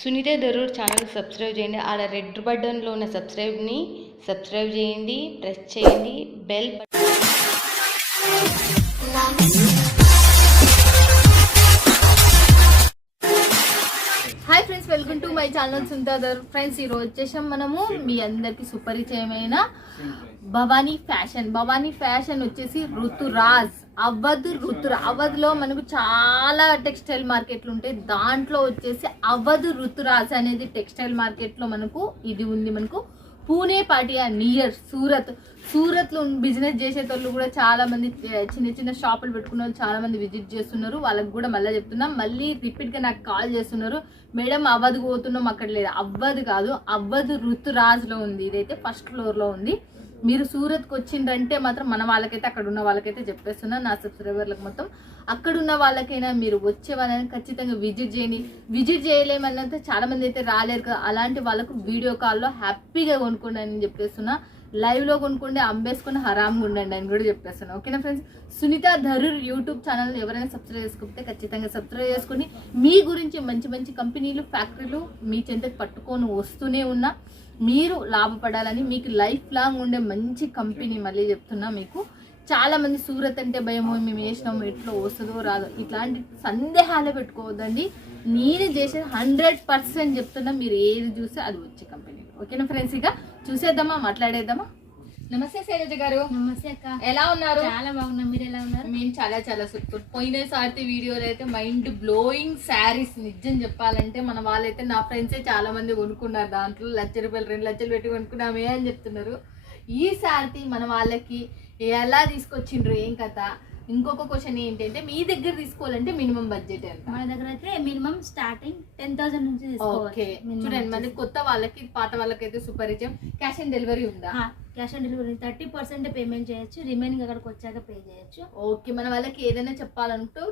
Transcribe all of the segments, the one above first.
Sunitha Darur channel subscribe చేయండి. ఆడ red బటన్లో ఉన్న సబ్స్క్రైబ్ని సబ్స్క్రైబ్ చేయండి. ప్రెస్ చేయండి. Bell hi friends welcome to my channel Sundar friends ఈ రోజు వచ్చేసాం మనము. మీ అందరికి సుపరిచయమైన భవానీ ఫ్యాషన్ భవానీ ఫ్యాషన్ వచ్చేసి ఋతురాజ్ అవధ్ ఋతురా అవధ్లో మనకు చాలా టెక్స్టైల్ మార్కెట్లు ఉంటాయి దాంట్లో వచ్చేసి అవధ్ ఋతురాజ్ అనేది టెక్స్టైల్ మార్కెట్లో మనకు ఇది ఉంది మనకు. పూణే పాటియా నియర్ సూరత్. సూరత్లో బిజినెస్ చేసేటోళ్ళు కూడా చాలా మంది చిన్న చిన్న షాపులు పెట్టుకున్న వాళ్ళు చాలా మంది విజిట్ చేస్తున్నారు. వాళ్ళకి కూడా మళ్ళీ చెప్తున్నాం మళ్ళీ రిపీట్గా నాకు కాల్ చేస్తున్నారు. మేడం అవ్వదు పోతున్నాం అక్కడ లేదు. అవ్వదు కాదు అవ్వదు ఋతురాజ్లో ఉంది. ఇదైతే ఫస్ట్ ఫ్లోర్లో ఉంది. మీరు సూరత్కి వచ్చిందంటే మాత్రం మన వాళ్ళకైతే అక్కడ ఉన్న వాళ్ళకైతే చెప్పేస్తున్నా నా సబ్స్క్రైబర్లకు మొత్తం. అక్కడ ఉన్న వాళ్ళకైనా మీరు వచ్చే వాళ్ళని ఖచ్చితంగా విజిట్ చేయండి. విజిట్ చేయలేమన్నంత చాలా మంది అయితే రాలేరు కదా. అలాంటి వాళ్ళకు వీడియో కాల్లో హ్యాపీగా కొనుక్కోండి అని చెప్పేస్తున్నా. లైవ్లో కొనుక్కోండి అమ్మేసుకుని హరామ్గా ఉండండి అని కూడా చెప్పేస్తున్నా. ఓకేనా friends? Sunitha Dharur YouTube channel ఎవరైనా సబ్స్క్రైబ్ చేసుకుంటే ఖచ్చితంగా సబ్స్క్రైబ్ చేసుకుని మీ గురించి మంచి మంచి కంపెనీలు ఫ్యాక్టరీలు మీ చెంతకు పట్టుకొని వస్తూనే ఉన్నా. మీరు లాభపడాలని మీకు లైఫ్ లాంగ్ ఉండే మంచి కంపెనీ మళ్ళీ చెప్తున్నా మీకు. చాలా మంది సూరత్ అంటే భయమో మేము వేసినాము ఎట్లా వస్తుందో రాదో ఇట్లాంటి సందేహాలు పెట్టుకోవద్దండి. నేను చేసేది హండ్రెడ్ పర్సెంట్ చెప్తున్నా మీరు ఏది చూస్తే అది వచ్చే కంపెనీ. ఓకేనా ఫ్రెండ్స్? ఇక చూసేద్దామా? మాట్లాడేద్దామా? నమస్తే శైలజ గారు. నమస్తే అక్క. ఎలా ఉన్నారు? చాలా బాగున్నాం. మీరు ఎలా ఉన్నారు? మేము చాలా చాలా సూపర్. పోయినసారి వీడియోలో అయితే మైండ్ బ్లోయింగ్ శారీస్ నిజం చెప్పాలంటే మన వాళ్ళైతే నా ఫ్రెండ్సే చాలా మంది కొనుక్కున్నారు. దాంట్లో లక్ష రూపాయలు రెండు లక్షలు పెట్టి కొనుక్కున్నామే అని చెప్తున్నారు. ఈ సారి మన వాళ్ళకి ఎలా తీసుకొచ్చిండ్రు? ఏం కథ? ఇంకొక క్వశ్చన్ ఏంటంటే మీ దగ్గర తీసుకోవాలంటే మినిమం బడ్జెట్ ఎంత? మన దగ్గర అయితే మినిమం స్టార్టింగ్ టెన్ థౌసండ్ నుంచి ఓకే. చూడండి మన కొత్త వాళ్ళకి పాత వాళ్ళకైతే సుపరిచయం క్యాష్ ఆన్ డెలివరీ ఉందా? Cash on delivery thirty percent payment చేయొచ్చు. రిమైనింగ్ అక్కడికి వచ్చాక పే చేయొచ్చు. ఓకే మన వాళ్ళకి ఏదైనా చెప్పాలంటూ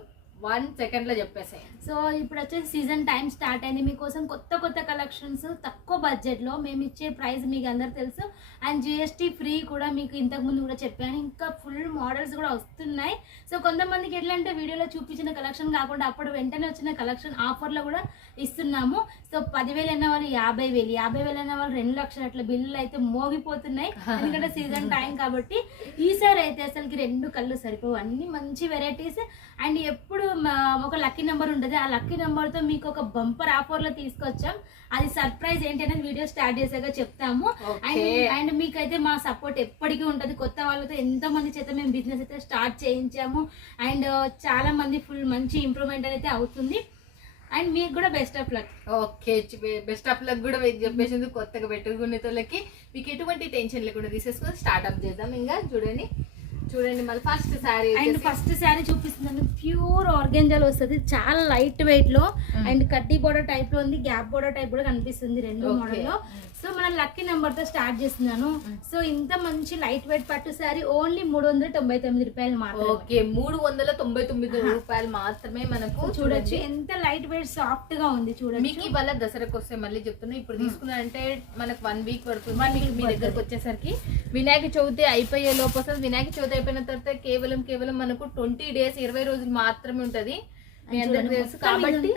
వన్ సెకండ్లో చెప్పేసాయి. సో ఇప్పుడు వచ్చేసి సీజన్ టైం స్టార్ట్ అయింది. మీకోసం కొత్త కొత్త కలెక్షన్స్ తక్కువ బడ్జెట్లో మేము ఇచ్చే ప్రైస్ మీకు అందరు తెలుసు. అండ్ జిఎస్టీ ఫ్రీ కూడా మీకు ఇంతకు ముందు కూడా చెప్పాను. ఇంకా ఫుల్ మోడల్స్ కూడా వస్తున్నాయి. సో కొంతమందికి ఎట్లా అంటే వీడియోలో చూపించిన కలెక్షన్ కాకుండా అప్పుడు వెంటనే వచ్చిన కలెక్షన్ ఆఫర్లో కూడా ఇస్తున్నాము. సో పదివేలు అన్న వాళ్ళు యాభై వేలు యాభై వేలు అన్న వాళ్ళు రెండు లక్షలు అట్లా బిల్లులు అయితే మోగిపోతున్నాయి. ఎందుకంటే సీజన్ టైం కాబట్టి ఈసారి అయితే అసలుకి రెండు కళ్ళు సరిపోవు. అన్ని మంచి వెరైటీస్. అండ్ ఎప్పుడు ఒక లక్కీ నెంబర్ ఉంటుంది ఆ లక్కీ నెంబర్తో మీకు ఒక బంపర్ ఆఫర్లో తీసుకొచ్చాం. అది సర్ప్రైజ్ ఏంటి అనేది వీడియో స్టార్ట్ చేసాక చెప్తాము. అండ్ అండ్ మీకైతే మా సపోర్ట్ ఎప్పటికీ ఉంటుంది. కొత్త వాళ్ళతో ఎంతో మంది చేత మేము బిజినెస్ అయితే స్టార్ట్ చేయించాము. అండ్ చాలా మంది ఫుల్ మంచి ఇంప్రూవ్మెంట్ అయితే అవుతుంది. అండ్ మీకు కూడా best of luck okay best of luck కూడా చెప్పేసింది కొత్తగా పెట్టుకునే వాళ్ళకి. మీకు ఎటువంటి టెన్షన్ లేకుండా తీసేసుకొని స్టార్ట్అప్ చేద్దాం. ఇంకా చూడండి. చూడండి మళ్ళీ first sari and first sari చూపిస్తున్నాను ప్యూర్ ఆర్గెంజాల్ వస్తుంది. చాలా లైట్ వెయిట్లో. అండ్ కడ్డీ బోర్డర్ టైప్లో ఉంది గ్యాప్ బోర్డర్ టైప్ కూడా కనిపిస్తుంది రెండు. మోడల్లో సో మన లక్కీ నెంబర్తో స్టార్ట్ చేస్తున్నాను. సో ఇంత మంచి లైట్ వెయిట్ పట్టు శారీ ఓన్లీ మూడు వందల తొంభై తొమ్మిది రూపాయలు మాత్రమే. ఓకే మూడు వందల తొంభై తొమ్మిది రూపాయలు మాత్రమే మనకు చూడొచ్చు. ఎంత లైట్ వెయిట్ సాఫ్ట్గా ఉంది మీకు చూడండి ఇవాళ దసరాకు వస్తే మళ్ళీ చెప్తున్నా. ఇప్పుడు తీసుకున్నారంటే మనకు వన్ వీక్ పడుతుంది మీ దగ్గరకు వచ్చేసరికి వినాయక చవితి అయిపోయే లోపు వినాయక చవితి అయిపోయిన తర్వాత కేవలం కేవలం మనకు ట్వంటీ డేస్ ఇరవై రోజులు మాత్రమే ఉంటది. మీ అందరికి తెలుసు కాబట్టి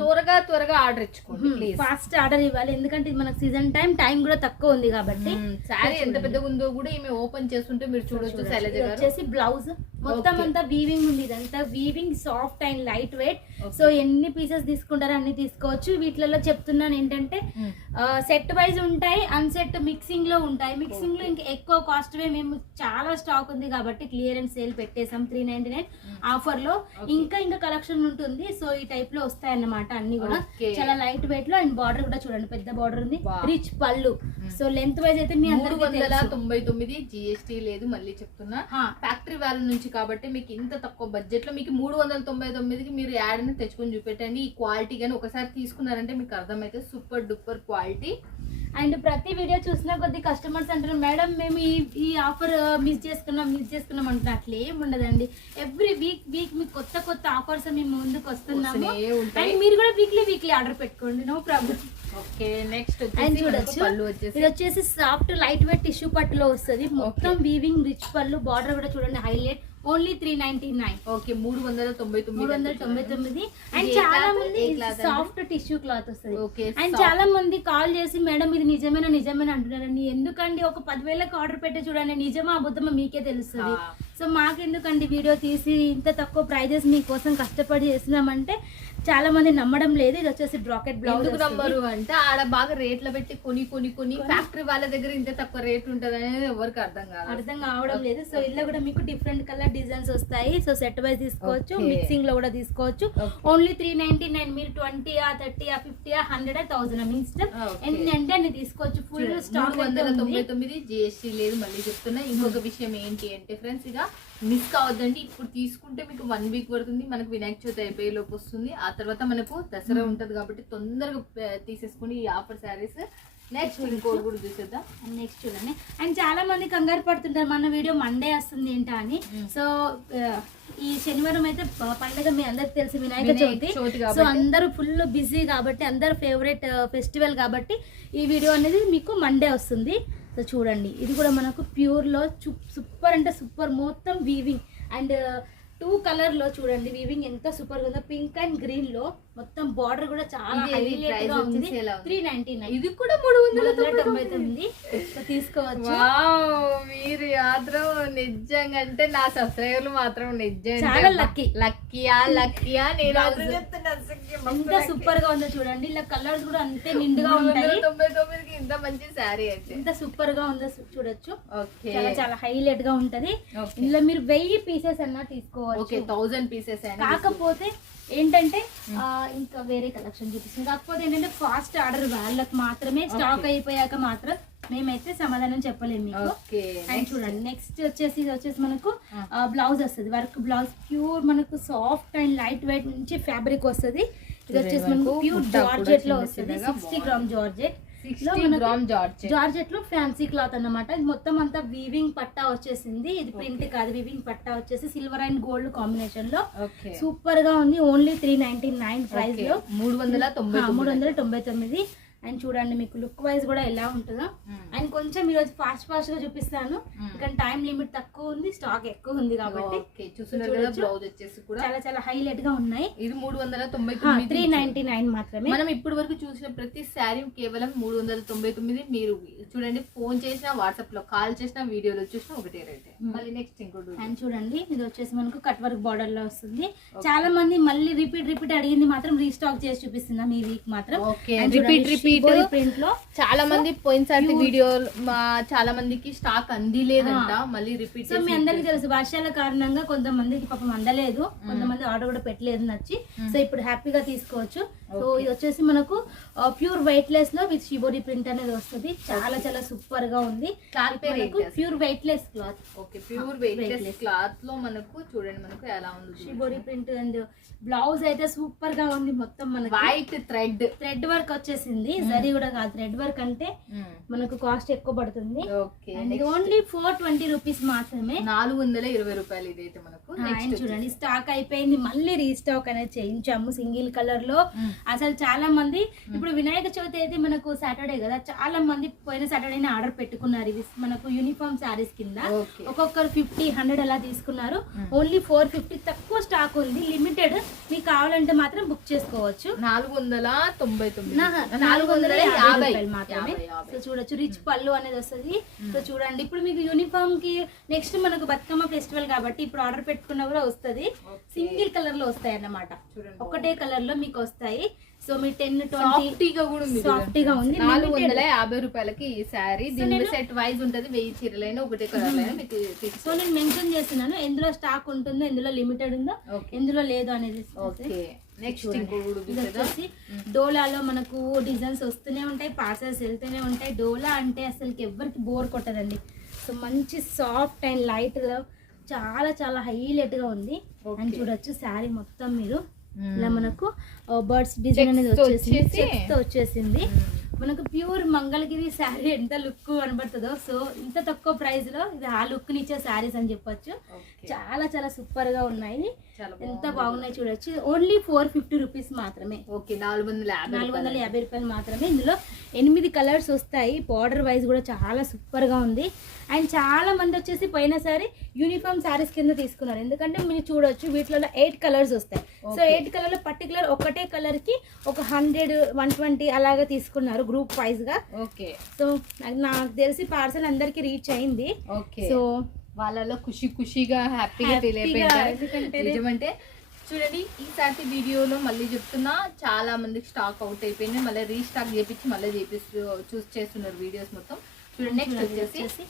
త్వరగా త్వరగా ఆర్డర్ ఇచ్చుకోండి ఫాస్ట్ ఆర్డర్ ఇవ్వాలి. ఎందుకంటే ఇది మనకు సీజన్ టైం టైం కూడా తక్కువ ఉంది కాబట్టి. శారీ ఎంత పెద్దగా ఉందో కూడా ఈమె ఓపెన్ చేస్తుంటే మీరు చూడొచ్చు శైలజ వచ్చేసి బ్లౌజ్ మొత్తం. అంతా వీవింగ్ ఉంది ఇదంతా. Weaving soft and light weight. So ఎన్ని పీసెస్ తీసుకుంటారో అన్ని తీసుకోవచ్చు. వీటిలలో చెప్తున్నాను ఏంటంటే Hmm. సెట్ వైజ్ ఉంటాయి అన్సెట్ మిక్సింగ్లో ఉంటాయి. మిక్సింగ్లో ఇంకా ఎక్కువ కాస్ట్ మేము చాలా స్టాక్ ఉంది కాబట్టి క్లియరెన్స్ సేల్ పెట్టేసాం త్రీ నైన్టీ నైన్ ఆఫర్లో. ఇంకా ఇంకా కలెక్షన్ ఉంటుంది. సో ఈ టైప్లో వస్తాయి అన్నమాట అన్ని కూడా. చాలా లైట్ వెయిట్లో అండ్ బార్డర్ కూడా చూడండి పెద్ద బార్డర్ ఉంది. రిచ్ పళ్ళు సో లెంత్ వైజ్ అయితే మీ మూడు అందరికీ వందల. తొంభై తొమ్మిది జిఎస్టీ లేదు మళ్ళీ చెప్తున్నా. ఫ్యాక్టరీ వాల్యూ నుంచి కాబట్టి మీకు ఇంత తక్కువ బడ్జెట్లో మీకు మూడు వందల తొంభై తొమ్మిదికి మీరు యాడ్ని తెచ్చుకొని చూపెట్టండి ఈ క్వాలిటీ కానీ ఒకసారి తీసుకున్నారంటే మీకు అర్థమైతే సూపర్ డూపర్ క్వాలిటీ అండ్ ప్రతి వీడియో చూసిన కొద్ది కస్టమర్స్ అంటారు మేడం మేము ఈ ఈ ఆఫర్ మిస్ చేసుకున్నాం మిస్ చేసుకున్నాం అంటున్నారు అట్లా ఏం ఉండదండి. ఎవ్రీ వీక్ వీక్ మీకు కొత్త కొత్త ఆఫర్స్ మేము ముందుకు వస్తున్నాము. అండ్ మీరు కూడా వీక్లీ వీక్లీ ఆర్డర్ పెట్టుకోండి. No problem okay next and చూడొచ్చు. ఇది వచ్చేసి సాఫ్ట్ లైట్ వెయిట్ టిష్యూ పట్టులో వస్తుంది. మొత్తం వీవింగ్ రిచ్ పళ్ళు బార్డర్ కూడా చూడండి highlight only three ninety nine okay మూడు వందల తొంభై తొమ్మిది మూడు వందల తొంభై తొమ్మిది. అండ్ చాలా cloth? మంది? సాఫ్ట్ టిష్యూ క్లాత్ వస్తుంది. ఓకే అండ్ చాలా మంది కాల్ చేసి మేడం ఇది నిజమేనా నిజమేనా? అంటున్నారండి. ఎందుకండి? ఒక పదివేలకు ఆర్డర్ పెట్టి చూడండి. నిజమా అబద్ధమా? మీకే తెలుస్తుంది. సో మాకెందుకండి వీడియో తీసి ఇంత తక్కువ ప్రైజెస్ మీకోసం కష్టపడి చేస్తున్నామంటే చాలా మంది నమ్మడం లేదు ఇది వచ్చేసి బ్రాకెట్ బ్లౌజ్ నమ్మరు అంటే ఆడ బాగా రేట్లు పెట్టి కొని కొని కొని ఫ్యాక్టరీ వాళ్ళ దగ్గర ఇంత తక్కువ రేట్ ఉంటది అనేది ఎవరికి అర్థం కాదు. అర్థం కావడం లేదు. సో ఇలా కూడా మీకు డిఫరెంట్ కలర్ డిజైన్స్ వస్తాయి. సో సెట్ వైజ్ తీసుకోవచ్చు. మిక్సింగ్లో కూడా తీసుకోవచ్చు. ఓన్లీ త్రీ నైన్టీ నైన్ మీరు ట్వంటీ ఆ థర్టీ ఆ ఫిఫ్టీ ఆ హండ్రెడ్ ఆ థౌసండ్ మీ ఇష్టం. ఎన్ని అంటే అన్ని తీసుకోవచ్చు. ఫుల్ స్టాక్ వందల తొంభై తొమ్మిది జిఎస్టీ లేదు మళ్ళీ చెప్తున్నా. ఇంకొక విషయం ఏంటి అంటే ఫ్రెండ్స్ ఇక మిస్ కావద్దండి. ఇప్పుడు తీసుకుంటే మీకు వన్ వీక్ పడుతుంది. మనకు వినాయక చవితి అయిపోయే లోపు వస్తుంది. ఆ తర్వాత మనకు దసరా ఉంటది కాబట్టి తొందరగా తీసేసుకుని ఈ ఆఫర్ శారీస్ నెక్స్ట్ ఇంకోటి కూడా చూసేద్దాం. నెక్స్ట్ చూడండి. అండ్ చాలా మంది కంగారు పడుతుంటారు. మన వీడియో మండే వస్తుంది ఏంటా అని. సో ఈ శనివారం అయితే పండగ మీ అందరికి తెలిసి. వినాయక చవితి. సో. అందరూ ఫుల్ బిజీ కాబట్టి అందరు ఫేవరెట్ ఫెస్టివల్ కాబట్టి ఈ వీడియో అనేది మీకు మండే వస్తుంది. సో చూడండి ఇది కూడా మనకు ప్యూర్లో సూపర్ అంటే సూపర్ మొత్తం వీవింగ్ అండ్ టూ కలర్లో చూడండి వీవింగ్ ఎంత సూపర్ ఉందో. పింక్ అండ్ గ్రీన్లో మొత్తం బార్డర్ కూడా చాలా హైలైట్గా ఉంది? త్రీ నైన్టీ నైన్ ఇది కూడా మూడు వందల తొంభై తొమ్మిది. తీసుకోవచ్చు. మీరు మాత్రం నిజంగా అంటే నా సబ్స్క్రైబర్లు మాత్రం నిజంగా చాలా lucky. లక్కీయా లక్కీయా నేను. అసలు ఎంత. సూపర్గా ఉందో చూడండి. ఇలా కలర్స్ కూడా అంతే నిండుగా ఉంటాయి. తొంభై తొమ్మిదికి ఇంత మంచి శారీ అయితే. ఎంత సూపర్గా ఉందో చూడొచ్చు. చాలా చాలా హైలైట్గా ఉంటది. ఇందులో మీరు వెయ్యి పీసెస్ అన్నా ఓకే తీసుకోవచ్చు థౌజండ్ పీసెస్ కాకపోతే ఏంటంటే ఇంకా వేరే కలెక్షన్ చూపిస్తుంది కాకపోతే ఏంటంటే ఫాస్ట్ ఆర్డర్ వాళ్ళకి మాత్రమే స్టాక్ అయిపోయాక మాత్రం మేమైతే సమాధానం చెప్పలేము మీకు. అండ్ చూడండి నెక్స్ట్ వచ్చేసి ఇది వచ్చేసి మనకు బ్లౌజ్ వస్తుంది. వర్క్ బ్లౌజ్ ప్యూర్ మనకు సాఫ్ట్ అండ్ లైట్ వెయిట్ నుంచి ఫ్యాబ్రిక్ వస్తుంది. ఇది వచ్చేసి మనకు ప్యూర్ జార్జెట్లో వస్తుంది. Sixty gram georgette. జార్జెట్. లో ఫ్యాన్సీ క్లాత్ అన్నమాట. ఇది మొత్తం అంతా వీవింగ్ పట్టా వచ్చేసింది. ఇది ప్రింట్ కాదు వీవింగ్ పట్టా వచ్చేసి సిల్వర్ అండ్ గోల్డ్ కాంబినేషన్లో. సూపర్గా ఉంది ఓన్లీ త్రీ నైన్టీ నైన్ ప్రైస్లో. మూడు వందల తొంభై మూడు వందల తొంభై తొమ్మిది. అండ్ చూడండి మీకు లుక్ వైజ్ కూడా ఎలా ఉంటుందో. అండ్ కొంచెం ఈరోజు ఫాస్ట్ ఫాస్ట్గా చూపిస్తాను. ఇక్కడ టైం లిమిట్ తక్కువ ఉంది స్టాక్ ఎక్కువ ఉంది కాబట్టి. బ్లౌజ్ వచ్చేసి కూడా. చాలా చాలా హైలైట్గా ఉన్నాయి. ఇది మూడు వందల తొంభై త్రీ తొమ్మిది నైన్టీ నైన్ మాత్రమే. మనం ఇప్పటి వరకు చూసిన ప్రతి శారీ కేవలం మూడు వందల తొంభై తొమ్మిది మీరు చూడండి ఫోన్ చేసినా వాట్సాప్లో కాల్ చేసినా వీడియోలో చూసినా ఒకటే రేట్ మళ్ళీ నెక్స్ట్ ఇంకోటి అండ్ చూడండి ఇది వచ్చేసి మనకు కట్ వర్క్ బార్డర్లో వస్తుంది. చాలా మంది మళ్ళీ రిపీట్ రిపీట్ అడిగింది మాత్రం రీస్టాక్ చేసి చూపిస్తున్నాం ఈ వీక్ మాత్రం. రిపీట్ రిపీట్ shibori print లో చాలా మంది పోయినసారి వీడియో మా చాలా మందికి స్టాక్ అందిలేదంట మళ్ళీ రిపీట్ సో మీ అందరికి తెలుసు వర్షాల కారణంగా కొంతమందికి పాపం అందలేదు కొంతమంది ఆర్డర్ కూడా పెట్టలేదు నచ్చి. సో ఇప్పుడు హ్యాపీగా తీసుకోవచ్చు. సో ఇది వచ్చేసి మనకు ప్యూర్ వెయిట్ లెస్లో విత్ షిబోరి ప్రింట్ అనేది వస్తుంది. చాలా చాలా సూపర్గా ఉంది pure weight less cloth okay pure weightless క్లాత్లో మనకు చూడండి మనకు ఎలా ఉంది షిబోరి ప్రింట్ అండ్ బ్లౌజ్ అయితే సూపర్గా ఉంది మొత్తం మనకి. వైట్ థ్రెడ్ థ్రెడ్ వర్క్ వచ్చేసింది. జరీ కూడా కాదు థ్రెడ్ వర్క్ అంటే మనకు కాస్ట్ ఎక్కువ పడుతుంది. And only four twenty rupees మాత్రమే. నాలుగు వందల ఇరవై రూపాయలు ఇదైతే మనకు చూడండి స్టాక్ అయిపోయింది మళ్ళీ రీస్టాక్ అనేది చేయించాము సింగిల్ కలర్లో. అసలు చాలా మంది ఇప్పుడు వినాయక చవితి అయితే మనకు సాటర్డే కదా చాలా మంది పోయిన సాటర్డే ఆర్డర్ పెట్టుకున్నారు ఇవి మనకు యూనిఫామ్ శారీస్ కింద. ఒక్కొక్కరు ఫిఫ్టీ హండ్రెడ్ అలా తీసుకున్నారు. ఓన్లీ ఫోర్ ఫిఫ్టీ తక్కువ స్టాక్ ఉంది. లిమిటెడ్ మీకు కావాలంటే మాత్రం బుక్ చేసుకోవచ్చు. నాలుగు వందల తొంభై తొమ్మిది. నాలుగు వందల యాభై మాత్రమే. సో చూడొచ్చు రిచ్ పళ్ళు అనేది వస్తుంది. సో చూడండి ఇప్పుడు మీకు యూనిఫామ్కి నెక్స్ట్ మనకు బతుకమ్మ ఫెస్టివల్ కాబట్టి ఇప్పుడు ఆర్డర్ పెట్టుకున్నా కూడా వస్తుంది. సింగిల్ కలర్లో వస్తాయి అన్నమాట ఒకటే కలర్లో మీకు వస్తాయి. సో మీ టెన్ ట్వంటీ సాఫ్టీగా కూడా ఉంది సాఫ్టీగా ఉంది. నాలుగు. వందల యాభై రూపాయలకి ఈ శారీ. దీని సెట్ వైజ్ ఉంటది. వెయ్యి చీరలైనా ఒకటే కలర్ అయినా మీకు సో నేను మెన్షన్ చేస్తున్నాను. ఎందులో స్టాక్ ఉంటుందో ఎందులో లిమిటెడ్ ఉందో ఎందులో లేదు అనేది ఓకే నెక్స్ట్ వచ్చేసి డోలాలో మనకు డిజైన్స్ వస్తూనే ఉంటాయి పార్సల్స్ వెళ్తూనే ఉంటాయి. డోలా అంటే అసలు ఎవరికి బోర్ కొట్టదండి. సో మంచి సాఫ్ట్ అండ్ లైట్ చాలా చాలా హైలైట్గా ఉంది. అని చూడొచ్చు శారీ మొత్తం మీరు. ఇలా మనకు బర్డ్స్ డిజైన్ అనేది వచ్చేసింది వచ్చేసింది. మనకు ప్యూర్ మంగళగిరి శారీ ఎంత లుక్ కనబడుతుందో. సో ఇంత తక్కువ ప్రైస్లో ఇది ఆ లుక్ ఇచ్చే శారీస్ అని చెప్పొచ్చు. చాలా చాలా సూపర్గా ఉన్నాయి. ఎంత బాగున్నాయి చూడొచ్చు. ఓన్లీ ఫోర్ ఫిఫ్టీ రూపీస్ మాత్రమే. ఓకే నాలుగు వందల యాభై నాలుగు వందల యాభై రూపాయలు మాత్రమే. ఇందులో ఎనిమిది కలర్స్ వస్తాయి. బార్డర్ వైజ్ కూడా చాలా సూపర్గా ఉంది. అండ్ చాలా మంది వచ్చేసి పోయినసారి యూనిఫామ్ శారీస్ కింద తీసుకున్నారు. ఎందుకంటే మీరు చూడొచ్చు వీటిలో ఎయిట్ కలర్స్ వస్తాయి. సో ఎయిట్ కలర్లో పర్టికులర్ ఒకటే కలర్కి ఒక హండ్రెడ్ వన్ ట్వంటీ అలాగా తీసుకున్నారు. గ్రూప్ వైజ్గా. ఓకే. సో నాకు తెలిసి పార్సల్ అందరికి రీచ్ అయింది. ఓకే. సో వాళ్ళలో ఖుషి ఖుషిగా హ్యాపీగా ఫీల్ నిజమంటే చూడండి ఈసారి వీడియోలో మళ్ళీ చెప్తున్నా చాలా మందికి స్టాక్ అవుట్ అయిపోయింది. మళ్ళీ రీస్టాక్ చేపించి మళ్ళీ చేపిస్తూ చూస్ చేస్తున్నారు వీడియోస్ మొత్తం. చూడండి నెక్స్ట్ వచ్చేసి.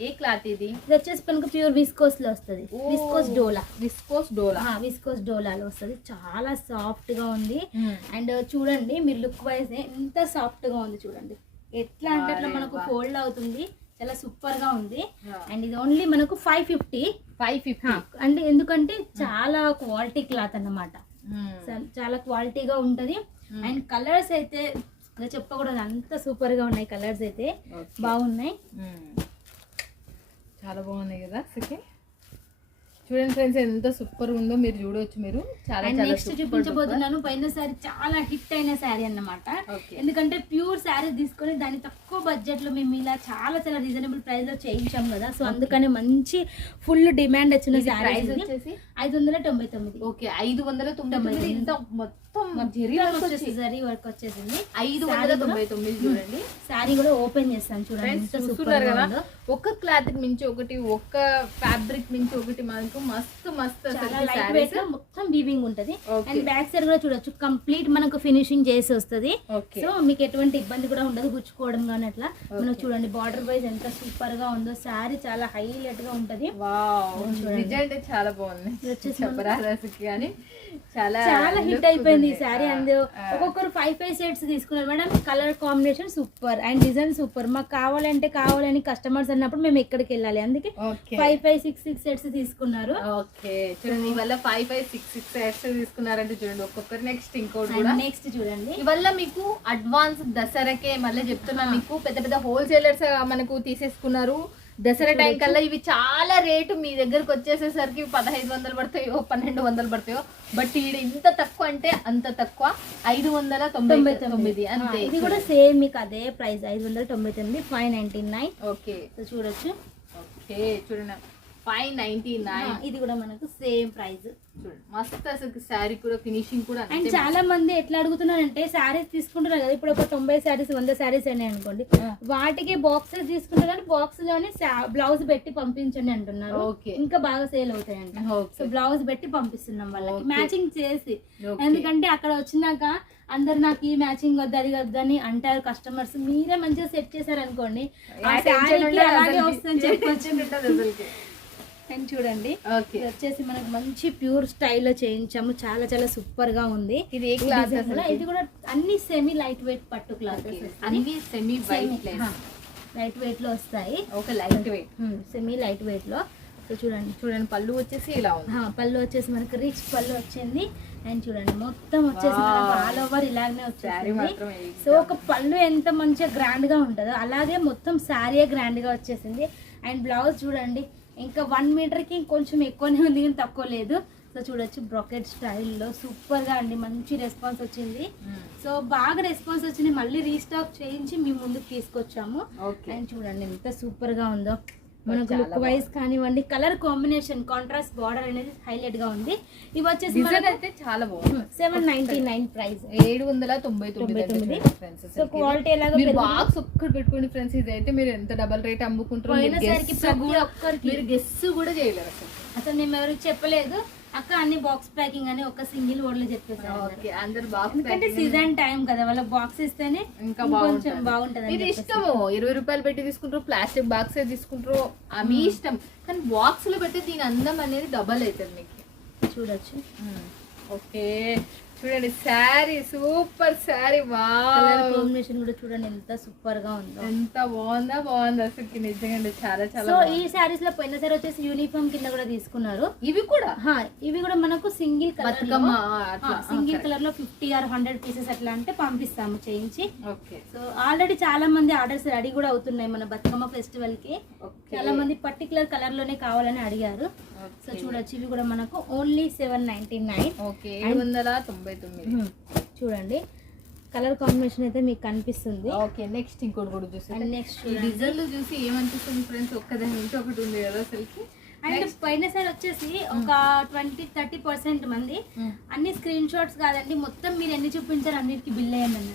ఏ క్లాత్ ఇది? ఇది వచ్చేసి మనకు ప్యూర్ విస్కోస్లో వస్తుంది విస్కోస్ డోలా. విస్కోస్ డోలా. విస్కోస్ డోలాలో వస్తుంది. చాలా సాఫ్ట్గా ఉంది. మ్మ్. అండ్ చూడండి మీరు లుక్ వైజ్ ఎంత సాఫ్ట్గా ఉంది చూడండి. ఎట్లా అంటే అట్లా మనకు. ఫోల్డ్ అవుతుంది. చాలా సూపర్గా ఉంది. అండ్ ఇది ఓన్లీ మనకు ఫైవ్ ఫిఫ్టీ. Five fifty. అంటే ఎందుకంటే చాలా క్వాలిటీ క్లాత్ అన్నమాట. చా- చాలా క్వాలిటీగా ఉంటది. అండ్ కలర్స్ అయితే చెప్పకూడదు అంత సూపర్గా ఉన్నాయి కలర్స్ అయితే. బాగున్నాయి. చాలా బాగున్నాయి కదా సెకండ్ చూడండి ఫ్రెండ్స్ ఎంత సూపర్ ఉందో మీరు చూడవచ్చు మీరు. చాలా నెక్స్ట్ చూపించబోతున్నాను. పైన సారీ చాలా హిట్ అయిన శారీ అన్నమాట. ఎందుకంటే ప్యూర్ శారీ తీసుకొని దాని తక్కువ బడ్జెట్లో మేము ఇలా చాలా చాలా రీజనబుల్ ప్రైస్లో చేయించాం కదా. సో అందుకని మంచి ఫుల్ డిమాండ్ వచ్చిన price వచ్చేసి? ఐదు వందల తొంభై తొమ్మిది. ఓకే ఐదు వందల తొంభై ఇంత మొత్తం జెరీ వర్క్ వచ్చేసి వచ్చేసి జరీ వర్క్ వచ్చేసింది. ఐదు వందల తొంభై తొమ్మిది చూడండి. శారీ కూడా ఓపెన్ చేస్తాను చూడండి. చూస్తున్నారు కదా ఉందో. ఒక క్లాత్ మించి ఒకటి ఒక్క ఫ్యాబ్రిక్ మించి ఒకటి మనకు మస్తు మస్తు లైట్ sarees. వెయిట్లో మొత్తం వీవింగ్ ఉంటది. అండ్ బ్యాక్ సైడ్ కూడా చూడొచ్చు. కంప్లీట్ మనకు ఫినిషింగ్ చేసి వస్తది. సో మీకు ఎటువంటి ఇబ్బంది కూడా ఉండదు గుచ్చుకోవడం కానీ అట్లా. మనకు చూడండి బార్డర్ వైజ్ ఎంత సూపర్గా ఉందో శారీ చాలా హైలైట్గా ఉంటది. చాలా బాగుంది. వచ్చేసి కానీ చాలా చాలా హిట్ అయిపోయింది ఈ. శారీ అండ్. ఒక్కొక్కరు ఫైవ్ ఫైవ్ సెట్స్ తీసుకున్నారు. Madam colour combination super and design super మాకు కావాలంటే కావాలని కస్టమర్స్ అన్నప్పుడు మేము ఎక్కడికి వెళ్ళాలి. అందుకే five five six six sets తీసుకున్నారు. ఓకే చూడండి ఇవల్ల five five six six x తీసుకున్నారంటే చూడండి ఒక్కొక్కరు నెక్స్ట్ ఇంకోటి కూడా. నెక్స్ట్ చూడండి. ఇవల్ల మీకు అడ్వాన్స్ దసరాకే మళ్ళీ చెప్తున్నా మీకు పెద్ద పెద్ద హోల్సేలర్స్ మనకు తీసేసుకున్నారు. దసరా టైం కల్లా ఇవి చాలా రేటు మీ దగ్గరకు వచ్చేసేసరికి పదహైదు వందలు పడతాయో పన్నెండు వందలు పడతాయో. బట్ ఈడ ఇంత తక్కువ అంటే అంత తక్కువ ఐదు వందల తొంభై తొమ్మిది. అంతే. ఇది కూడా సేమ్ మీకు అదే ప్రైస్ ఐదు వందల తొంభై తొమ్మిది ఫైవ్ నైన్టీ నైన్ ఓకే చూడొచ్చు. ఓకే చూడండి. ఫైవ్ నైన్టీ నైన్ ఇది కూడా మనకు సేమ్ ప్రైస్ చూడండి మస్తు అసలు శారీ కూడా ఫినిషింగ్ కూడా అండ్ చాలా మంది ఎట్లా అడుగుతున్నారంటే శారీస్ తీసుకుంటున్నారు కదా ఇప్పుడు ఒక తొంభై శారీస్ వంద శారీస్ అని అనుకోండి. వాటికి బాక్సెస్ తీసుకుంటారు కానీ బాక్స్లోనే బ్లౌజ్ పెట్టి పంపించండి అంటున్నారు. ఇంకా బాగా సేల్ అవుతాయంట సో బ్లౌజ్ పెట్టి పంపిస్తున్నాం వాళ్ళకి. మ్యాచింగ్ చేసి. ఎందుకంటే అక్కడ వచ్చినాక అందరు నాకు ఈ మ్యాచింగ్ వద్దు అది వద్దు అని అంటారు కస్టమర్స్ మీరే మంచిగా సెట్ చేశారు అనుకోండి అలాగే. వస్తుందని చెప్పొచ్చు. అండ్ చూడండి. ఓకే ఇది వచ్చేసి మనకు మంచి ప్యూర్ స్టైల్లో చేయించాము. చాలా చాలా సూపర్గా ఉంది. ఇది ఏ క్లాత్? ఇది? కూడా అన్ని సెమీ లైట్ వెయిట్ పట్టు క్లాత్ అన్ని సెమీ వైట్ లైట్ వెయిట్లో వస్తాయి. ఒక లైట్ వెయిట్ సెమీ లైట్ వెయిట్లో. సో చూడండి చూడండి పళ్ళు వచ్చేసి ఇలా ఉంది. పళ్ళు వచ్చేసి మనకి రిచ్ పళ్ళు వచ్చింది. అండ్ చూడండి మొత్తం వచ్చేసి మనకు. ఆల్ ఓవర్ ఇలాగనే వచ్చేసింది. సో ఒక పళ్ళు ఎంత మంచిగా గ్రాండ్గా ఉంటుందో అలాగే మొత్తం శారీ గ్రాండ్గా వచ్చేసింది. అండ్ బ్లౌజ్ చూడండి ఇంకా వన్ మీటర్కి కొంచెం ఎక్కువనే ఉంది కానీ తక్కువ లేదు. సో చూడొచ్చు బ్రొకెట్ స్టైల్లో సూపర్గా అండి మంచి రెస్పాన్స్ వచ్చింది. సో బాగా రెస్పాన్స్ వచ్చింది. మళ్ళీ రీస్టాక్ చేయించి మీ ముందుకు తీసుకొచ్చాము. అండ్ చూడండి ఎంత సూపర్గా ఉందో. మనకు లుక్ వైజ్ కానివ్వండి కలర్ కాంబినేషన్ కాంట్రాస్ట్ బార్డర్ అనేది హైలైట్గా ఉంది. ఇవి వచ్చేసి అయితే చాలా బాగుంది. సెవెన్ నైన్టీ నైన్ ప్రైస్ ఏడు వందల తొంభై తొమ్మిది సో. క్వాలిటీ ఎలాగో. బాక్స్ ఒక్కటి పెట్టుకోండి ఫ్రెండ్స్ ఇది అయితే మీరు ఎంత డబల్ రేట్ అమ్ముకుంటారో మీరు గెస్ కూడా చేయలేరు అసలు. అసలు నేను ఎవరికి చెప్పలేదు. అక్క అన్ని బాక్స్ ప్యాకింగ్ అని ఒక సింగిల్ వర్డ్ చెప్పేసాను ఓకే అందరు బాక్స్ ఎందుకంటే సీజన్ టైం కదా వాళ్ళ బాక్స్ ఇస్తేనే ఇంకా కొంచెం బాగుంటుంది. మీరు ఇష్టము. ఇరవై రూపాయలు పెట్టి తీసుకుంటారు ప్లాస్టిక్ బాక్స్ తీసుకుంటారు. మీ ఇష్టం. కానీ బాక్స్లో పెట్టి దీని అందం అనేది డబల్ అవుతుంది మీకు. చూడొచ్చు. ఓకే. చూడండి శారీ సూపర్ శారీ కాంబినేషన్ కూడా చూడండి ఎంత సూపర్గా ఉందో. ఎంత బాగుందా బాగుంది అసలు నిజంగా చాలా చాలా సో ఈ. శారీస్లో పోయిన సారి వచ్చేసి యూనిఫామ్ కింద కూడా తీసుకున్నారు. ఇవి కూడా? ఇవి కూడా మనకు సింగిల్ కలర్ సింగిల్ కలర్లో ఫిఫ్టీ ఆర్ హండ్రెడ్ పీసెస్ అట్లా అంటే పంపిస్తాము చేయించి. ఓకే. సో ఆల్రెడీ చాలా మంది ఆర్డర్స్ రెడీ కూడా అవుతున్నాయి మన బతుకమ్మ ఫెస్టివల్కి. చాలా మంది పర్టికులర్ కలర్లోనే కావాలని అడిగారు. సో చూడొచ్చు ఇవి కూడా మనకు only seven ninety nine okay ఏడు వందల తొంభై తొమ్మిది. చూడండి కలర్ కాంబినేషన్ అయితే మీకు కనిపిస్తుంది. ఓకే నెక్స్ట్ ఇంకోటి కూడా చూసి అండ్ నెక్స్ట్ డిజైన్లు చూసి ఏమనిపిస్తుంది ఫ్రెండ్స్ ఒక్కదాని నుంచి ఒకటి ఉంది కదా అసలుకి. అండ్ సారి వచ్చేసి ఒక ట్వంటీ థర్టీ పర్సెంట్ మంది అన్ని స్క్రీన్ షాట్స్ కాదండి మొత్తం మీరు ఎన్ని చూపించారు అన్నిటికీ బిల్ అయ్యండి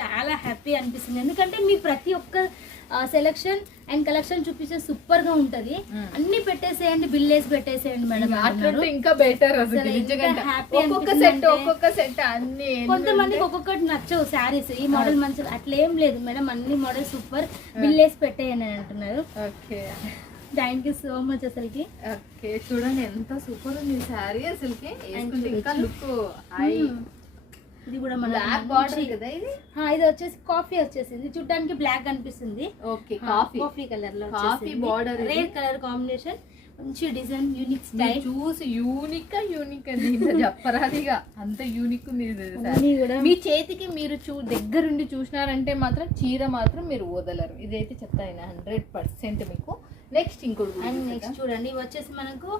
చాలా హ్యాపీ అనిపిస్తుంది. ఎందుకంటే మీ ప్రతి ఒక్క సెలెక్షన్ అండ్ కలెక్షన్ చూపించే సూపర్గా ఉంటది. Mm. అన్ని పెట్టేసేయండి బిల్ వేసి పెట్టేసేయండి మేడం అట్లుంటే ఇంకా బెటర్ ఒక్కొక్క సెట్ ఒక్కొక్క సెట్ అన్ని కొంతమందికి? ఒక్కొక్కటి నచ్చవు శారీస్ ఈ మోడల్ మంచిది అట్లా ఏం లేదు మేడం అన్ని మోడల్ సూపర్ బిల్ వేసి పెట్టేయండి అని అంటున్నారు. Okay. Thank you so much అసలుకి. ఓకే చూడండి ఎంత సూపర్ ఉంది శారీ అసలుకి. ఇంకా లుక్ హై ఇది కూడా మన బ్లాక్ బార్డర్ కదా ఇది? ఇది వచ్చేసి కాఫీ వచ్చేసింది. చూడడానికి బ్లాక్ అనిపిస్తుంది. ఓకే కాఫీ కాఫీ కలర్లో కాఫీ ఇది. రేర్ కలర్ కాంబినేషన్ మంచి డిజైన్ యూనిక్ స్టైల్ చూసి యూనిక్ యూనిక్ అని చెప్పరాదిగా. అంత యూనిక్ ఉంది మీ చేతికి మీరు చూ దగ్గరుండి చూసినారంటే మాత్రం చీర మాత్రం మీరు వదలరు. ఇదైతే చెప్తాను హండ్రెడ్ పర్సెంట్ మీకు. నెక్స్ట్ ఇంకోటి అండ్. నెక్స్ట్ చూడండి. ఇవి వచ్చేసి మనకు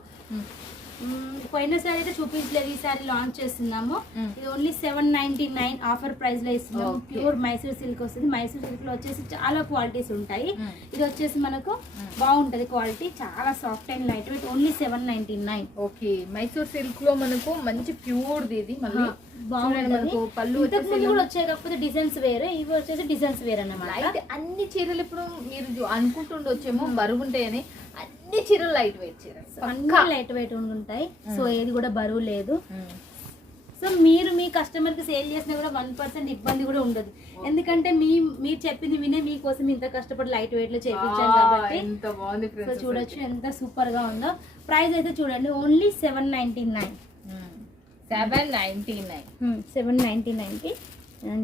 పోయినసారి అయితే చూపించలేదు ఈసారి లాంచ్ చేస్తున్నాము. ఇది only seven ninety nine offer ప్రైస్లో ఇస్తున్నాము. ప్యూర్ మైసూర్ సిల్క్ వస్తుంది. మైసూర్ సిల్క్లో వచ్చేసి చాలా క్వాలిటీస్ ఉంటాయి. ఇది వచ్చేసి మనకు బాగుంటది క్వాలిటీ చాలా soft and light weight only seven ninety nine okay. Mysore సిల్క్లో మనకు మంచి ప్యూర్ ఇది మళ్ళీ. బాగుంటది. పళ్ళు కూడా వచ్చాయి కాకపోతే డిజైన్స్ వేరే ఇవి వచ్చేసి డిజైన్స్ వేరే అన్నమాట అన్ని చీరలు ఇప్పుడు మీరు అనుకుంటుండొచ్చేమో బరువు ఉంటాయని. అన్ని చీరలు లైట్ వెయిట్ చీరలు. అన్ని లైట్ వెయిట్ ఉంటాయి. సో ఏది కూడా బరువు లేదు. సో మీరు మీ కస్టమర్కి సేల్ చేసినా కూడా వన్ పర్సెంట్ ఇబ్బంది కూడా ఉండదు. ఎందుకంటే మీ మీరు చెప్పింది వినే మీకోసం ఇంత కష్టపడి లైట్ వెయిట్లో చేయించాను కాబట్టి. సో చూడొచ్చు ఎంత సూపర్గా ఉందో. ప్రైస్ అయితే చూడండి only seven ninety nine seven ninety nine seven ninety నైన్కి. అండ్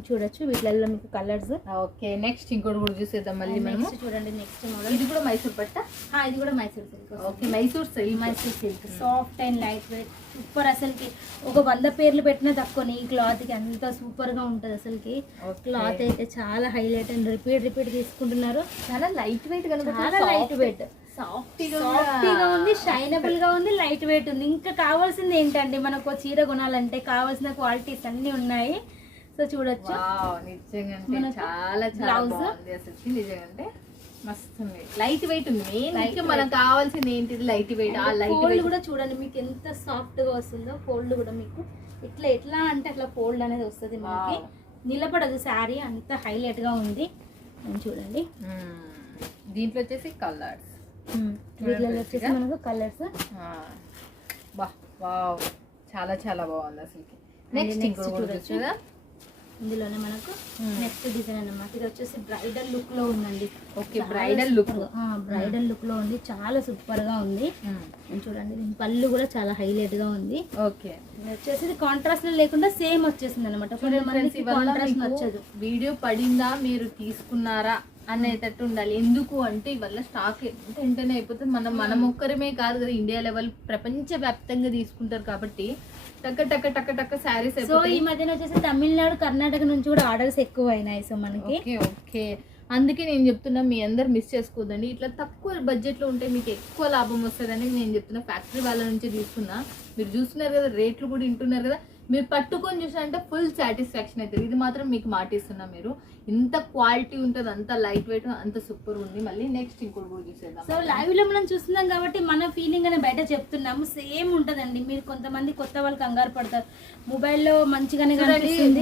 చూడొచ్చు. వీటిలలో మీకు కలర్స్ ఓకే. నెక్స్ట్ ఇంకోటి కూడా చూసేద్దాం మళ్ళీ నెక్స్ట్ చూడండి నెక్స్ట్ మోడల్ ఇది కూడా మైసూర్ పట్ట? ఇది కూడా Mysore silk okay Mysore silk Mysore silk soft and light weight super అసలుకి ఒక వంద పేర్లు పెట్టినా తక్కువని ఈ క్లాత్కి అంత సూపర్గా ఉంటది అసలుకి. క్లాత్ అయితే చాలా హైలైట్ అండ్ రిపీట్ రిపీట్ తీసుకుంటున్నారు. చాలా లైట్ వెయిట్ చాలా లైట్ వెయిట్ సాఫ్ట్ సాఫ్ట్గా ఉంది? షైనబుల్గా ఉంది లైట్ వెయిట్ ఉంది. ఇంకా కావాల్సింది ఏంటంటే మనకు చీర కొనాలంటే కావాల్సిన క్వాలిటీస్ అన్ని ఉన్నాయి. సో చూడొచ్చు. నిజంగా చాలా అసలు నిజంగా మస్తు ఉంది లైట్ వెయిట్ ఉంది. మెయిన్ మనకు కావాల్సింది ఏంటిది లైట్ వెయిట్ ఆ లైట్ ఫోల్డ్ వెయిట్ కూడా చూడండి మీకు ఎంత సాఫ్ట్గా వస్తుందో ఫోల్డ్ కూడా మీకు. ఇట్లా ఎట్లా అంటే అట్లా ఫోల్డ్ అనేది వస్తుంది మనకి. నిలబడదు శారీ అంత హైలైట్గా ఉంది. చూడండి. దీంట్లో వచ్చేసి కలర్స్ వీటిలో వచ్చేసి మనకు కలర్స్ బా వావ్ చాలా చాలా బాగుంది అసలు నెక్స్ట్ కూడా చూడొచ్చు. చూస్తుందా ఇందులోనే మనకు. నెక్స్ట్ డిజైన్ అన్నమాట. ఇది వచ్చేసి బ్రైడల్ లుక్లో ఉందండి. Okay bridal look. బ్రైడల్ లుక్లో ఉంది. చాలా సూపర్గా ఉంది చూడండి దీని పళ్ళు కూడా చాలా హైలైట్గా ఉంది. ఓకే. ఇది వచ్చేసి కాంట్రాస్ట్లో లేకుండా సేమ్ వచ్చేసింది అనమాట కాంట్రాస్ట్ వీడియో పడిందా మీరు తీసుకున్నారా అనేటట్టు ఉండాలి. ఎందుకు అంటే ఇవల్ల స్టాక్ ఎంత వెంటనే అయిపోతుంది. మనం మనం ఒక్కరమే కాదు కదా ఇండియా లెవెల్ ప్రపంచ వ్యాప్తంగా తీసుకుంటారు కాబట్టి టక్క టక్క టక్క టక్క శారీస్ సో ఈ మధ్యన వచ్చేసి తమిళనాడు కర్ణాటక నుంచి కూడా ఆర్డర్స్ ఎక్కువ అయినాయి సో మనకి. Okay okay. అందుకే నేను చెప్తున్నా మీ అందరు మిస్ చేసుకోవద్దండి ఇట్లా తక్కువ బడ్జెట్లో ఉంటే మీకు ఎక్కువ లాభం వస్తుందని నేను చెప్తున్నా. ఫ్యాక్టరీ వాళ్ళ నుంచి తీసుకున్నా. మీరు చూస్తున్నారు కదా రేట్లు కూడా వింటున్నారు కదా. మీరు పట్టుకొని చూసారంటే ఫుల్ సాటిస్ఫాక్షన్ అవుతుంది. ఇది మాత్రం మీకు మాటిస్తున్నా మీరు. ఇంత క్వాలిటీ ఉంటుంది అంత లైట్ వెయిట్ అంత సూపర్ ఉంది. మళ్ళీ నెక్స్ట్ ఇంకోటి కూడా చూసేద్దాం. సో లైవ్లో మనం చూస్తున్నాం కాబట్టి మన ఫీలింగ్ అనే బయట చెప్తున్నాము. సేమ్ ఉంటదండి. మీరు కొంతమంది కొత్త వాళ్ళు కంగారు పడతారు. మొబైల్లో మంచిగానే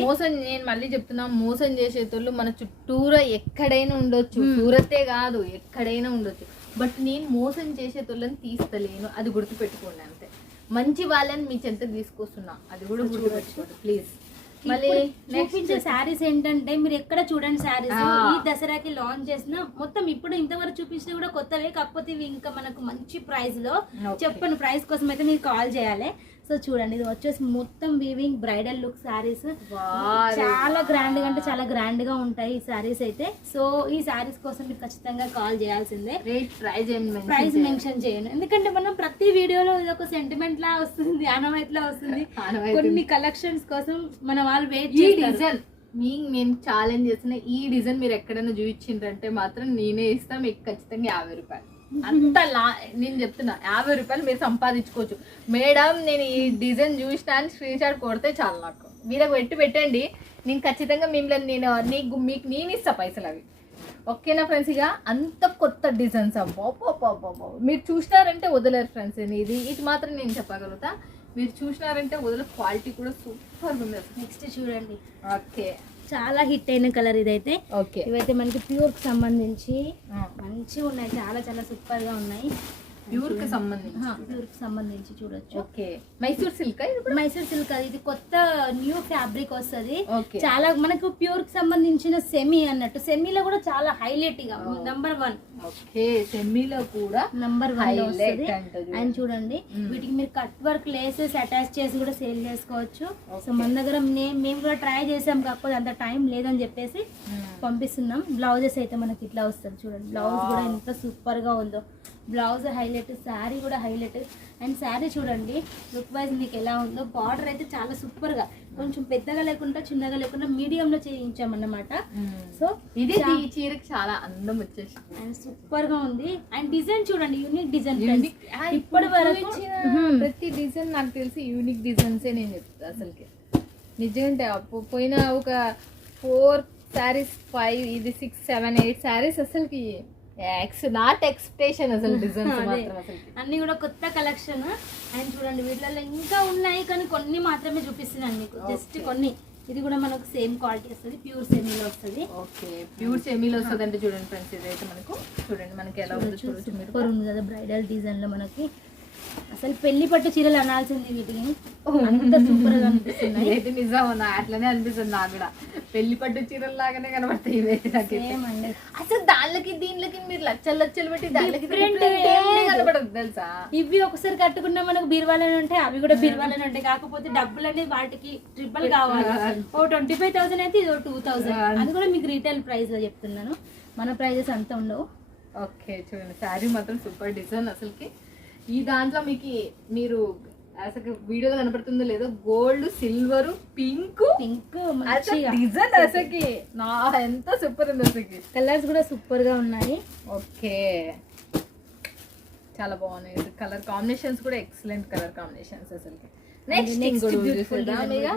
మోసం నేను మళ్ళీ చెప్తున్నా మోసం చేసేటోళ్ళు మన చుట్టూరా ఎక్కడైనా ఉండొచ్చు. సూరతే కాదు ఎక్కడైనా ఉండొచ్చు. బట్ నేను మోసం చేసేటోళ్ళని తీస్తలేను. అది గుర్తుపెట్టుకోండి అంతే. మంచి వాళ్ళని మీ చెంతకు తీసుకొస్తున్నా. అది కూడా గుర్తుపెట్టుకోండి. ప్లీజ్ మళ్ళీ చూపించే శారీస్ ఏంటంటే మీరు ఎక్కడ చూడండి శారీస్. ఈ దసరాకి లాంచ్ చేసిన మొత్తం ఇప్పుడు ఇంతవరకు చూపించిన కూడా కొత్తవే కాకపోతే ఇవి ఇంకా మనకు మంచి ప్రైస్లో. చెప్పండి ప్రైస్ కోసం అయితే మీరు కాల్ చేయాలి. సో చూడండి ఇది వచ్చేసి మొత్తం వీవింగ్ బ్రైడల్ లుక్ శారీస్. చాలా గ్రాండ్గా అంటే చాలా గ్రాండ్గా ఉంటాయి ఈ శారీస్ అయితే. సో ఈ శారీస్ కోసం మీరు ఖచ్చితంగా కాల్ చేయాల్సిందే. ప్రైస్ ఏం ప్రైస్ మెన్షన్ చేయను. ఎందుకంటే మనం ప్రతి వీడియోలో ఇది ఒక సెంటిమెంట్ లా వస్తుంది ఆనవాయితీ లా వస్తుంది. కొన్ని కలెక్షన్స్ కోసం మన వాళ్ళు వెయిట్ చేస్తారు. మీ నేను ఛాలెంజ్ చేసిన ఈ డిజైన్ మీరు ఎక్కడైనా చూపించిండ్రంటే మాత్రం నేనే ఇస్తా మీకు ఖచ్చితంగా యాభై రూపాయలు. అంత లా నేను చెప్తున్నా యాభై రూపాయలు మీరు సంపాదించుకోవచ్చు. మేడం నేను ఈ డిజైన్ చూసినా అని స్క్రీన్ షాట్ కొడితే చాలు నాకు. మీరు పెట్టి పెట్టండి. నేను ఖచ్చితంగా మిమ్మల్ని నేను నీకు మీకు నేను ఇస్తా పైసలు అవి. ఓకేనా ఫ్రెండ్స్? ఇక అంత కొత్త డిజైన్స్ అబ్బో మీరు చూసినారంటే వదలరు ఫ్రెండ్స్ ఇది. ఇది మాత్రం నేను చెప్పగలుగుతా. మీరు చూసినారంటే వదల క్వాలిటీ కూడా సూపర్ ఉంది. నెక్స్ట్ చూడండి. ఓకే. చాలా హిట్ అయిన కలర్ ఇదైతే. ఓకే. ఇవైతే మనకి ప్యూర్కి సంబంధించి మంచిగా ఉన్నాయి చాలా చాలా సూపర్గా ఉన్నాయి. ప్యూర్కి సంబంధించి ప్యూర్కి సంబంధించి చూడొచ్చు. Okay. Mysore silk Mysore silk అది. ఇది కొత్త న్యూ ఫ్యాబ్రిక్ వస్తుంది. చాలా మనకు ప్యూర్కి సంబంధించిన సెమీ అన్నట్టు. సెమీలో కూడా చాలా హైలైట్గా నంబర్ వన్ ఓకే. సెమీలో కూడా నంబర్ వన్ వస్తుంది. అండ్ చూడండి. వీటికి మీరు కట్ వర్క్ లేసెస్ అటాచ్ చేసి కూడా సేల్ చేసుకోవచ్చు. సో. మన దగ్గర మేము కూడా ట్రై చేసాం కాకపోతే అంత టైం లేదని చెప్పేసి పంపిస్తున్నాం. బ్లౌజెస్ అయితే మనకి ఇట్లా వస్తుంది. చూడండి బ్లౌజ్ కూడా ఎంత సూపర్గా ఉందో. బ్లౌజ్ హైలైట్ శారీ కూడా హైలైట్. అండ్ శారీ చూడండి లుక్ వైజ్ మీకు ఎలా ఉందో. బార్డర్ అయితే చాలా సూపర్గా. కొంచెం పెద్దగా లేకుండా చిన్నగా లేకుండా మీడియం లో చేయించామన్నమాట సో ఇది ఈ చీరకి చాలా అందం వచ్చేసి అండ్ సూపర్గా ఉంది. అండ్ డిజైన్ చూడండి యూనిక్ డిజైన్ ఇప్పటి వరకు. ప్రతి డిజైన్ నాకు తెలిసి యూనిక్ డిజైన్సే నేను చెప్తా అసలుకి. నిజంగా పోయిన ఒక ఫోర్ శారీస్ ఫైవ్ ఇది సిక్స్ సెవెన్ ఎయిట్ శారీస్ అసలుకి ఎక్స్ నాట్ ఎక్స్పెక్టేషన్ అసలు డిజైన్స్ అన్ని కూడా కొత్త కలెక్షన్ అండ్ చూడండి వీటిలో ఇంకా ఉన్నాయి కానీ కొన్ని మాత్రమే చూపిస్తున్నాను మీకు. జస్ట్. కొన్ని. ఇది కూడా మనకు సేమ్ క్వాలిటీ వస్తుంది ప్యూర్ సెమీలో వస్తుంది. ఓకే ప్యూర్ సెమీలో వస్తుంది అంటే చూడండి ఫ్రెండ్స్ ఇదైతే మనకు చూడండి మనకి ఎలా ఉందో చూడొచ్చు మీరు. ఉంది కదా బ్రైడల్ డిజైన్లో మనకి. అసలు పెళ్ళి పట్టు చీరలు అనాల్సింది వీటిని అంత సూపర్గా అనిపిస్తున్నాయి. ఇదైతే నిజం అట్లనే అనిపిస్తుంది నాకు కూడా. పెళ్ళి పట్టు చీరల లాగానే కనబడతాయి అండి. అసలు దానికి దీనికి మీరు లచ్చలు లచ్చలు పెట్టి దానికి. కనబడదు తెలుసా? ఇవి ఒకసారి కట్టుకున్నా మనకు బీరువాలోనే ఉంటాయి అవి కూడా బీరువాలోనే ఉంటాయి. కాకపోతే డబ్బులు అనేది వాటికి ట్రిపుల్ కావాలి. ఓ ట్వంటీ ఫైవ్ థౌసండ్ అయితే ఇది టూ థౌసండ్ అది కూడా మీకు రీటైల్ ప్రైస్లో చెప్తున్నాను. మన ప్రైజెస్ అంత ఉండవు. ఓకే చూడండి. శారీ మాత్రం సూపర్ డిజైన్ అసలుకి. ఈ దాంట్లో మీకు మీరు అసలు వీడియోలో కనపడుతుందో లేదో గోల్డ్ సిల్వర్ పింక్ పింక్ అసలు డిజైన్ అసలుకి. నా ఎంత సూపర్ ఉంది అసలుకి. కలర్స్ కూడా సూపర్గా ఉన్నాయి. ఓకే. చాలా బాగున్నాయి. కలర్ కాంబినేషన్స్ కూడా ఎక్సలెంట్ కలర్ కాంబినేషన్స్ అసలుకి. నెక్స్ట్ ఇంకోటి చూసేద్దాం. ఇక.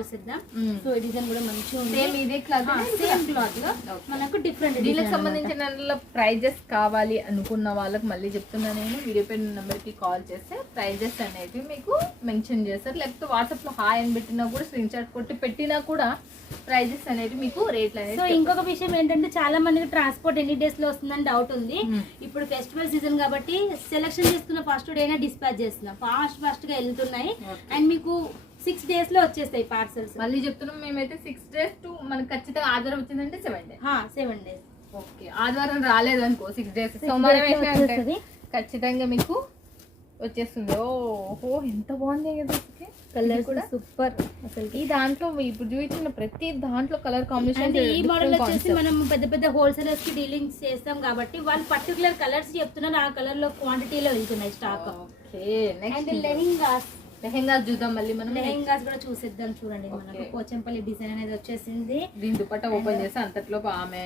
సో డిజైన్ కూడా మంచిగా ఉంది. సేమ్ ఇదే క్లాత్ సేమ్ క్లాత్లో మనకు డిఫరెంట్ దీనికి సంబంధించిన ప్రైజెస్ కావాలి అనుకున్న వాళ్ళకి మళ్ళీ చెప్తున్నా నేను. వీడియో పైన నెంబర్కి కాల్ చేస్తే ప్రైజెస్ అనేవి మీకు మెన్షన్ చేస్తారు. లేకపోతే వాట్సాప్లో హాయ్ అని పెట్టినా కూడా స్క్రీన్ షాట్ కొట్టి పెట్టినా కూడా ప్రైజెస్ అనేవి మీకు రేట్లు సో అనేది ఇంకొక విషయం ఏంటంటే చాలా మందికి ట్రాన్స్పోర్ట్ ఎన్ని డేస్లో వస్తుందని డౌట్ ఉంది. ఇప్పుడు ఫెస్టివల్ సీజన్ కాబట్టి సెలెక్షన్ చేసుకున్న ఫస్ట్ డే అయినా డిస్పాచ్ చేస్తున్నాం. ఫాస్ట్ ఫాస్ట్గా వెళ్తున్నాయి. అండ్ మీకు సిక్స్ డేస్లో వచ్చేస్తాయి పార్సల్స్ మళ్ళీ చెప్తున్నాం మేమైతే సిక్స్ డేస్ టు మనకి ఖచ్చితంగా ఆధారం వచ్చిందంటే seven days seven days okay ఆదివారం రాలేదనుకో సిక్స్ డేస్ సోమవారం వచ్చేస్తది. ఖచ్చితంగా మీకు వచ్చేస్తుంది. ఓహో ఎంత బాగుంది కదా ఇది కూడా సూపర్ అసలు ఈ దాంట్లో ఇప్పుడు చూపించిన ప్రతి దాంట్లో కలర్ కాంబినేషన్ ఈ మోడల్ వచ్చేసి మనం పెద్ద పెద్ద హోల్సేలర్స్కి డీలింగ్స్ చేస్తాం కాబట్టి వాళ్ళు పర్టికులర్ కలర్స్ చెప్తున్నారు ఆ కలర్లో క్వాంటిటీలో వెళ్తున్నాయి stock okay and next lehengas lehenga చూద్దాం మళ్ళీ మనం. లెహెంగాస్ కూడా చూసేద్దాం చూడండి మనకు. పోచంపల్లి డిజైన్ అనేది వచ్చేసింది. దీని దుపట్టా ఓపెన్ చేసి అంతట్లో ఆమె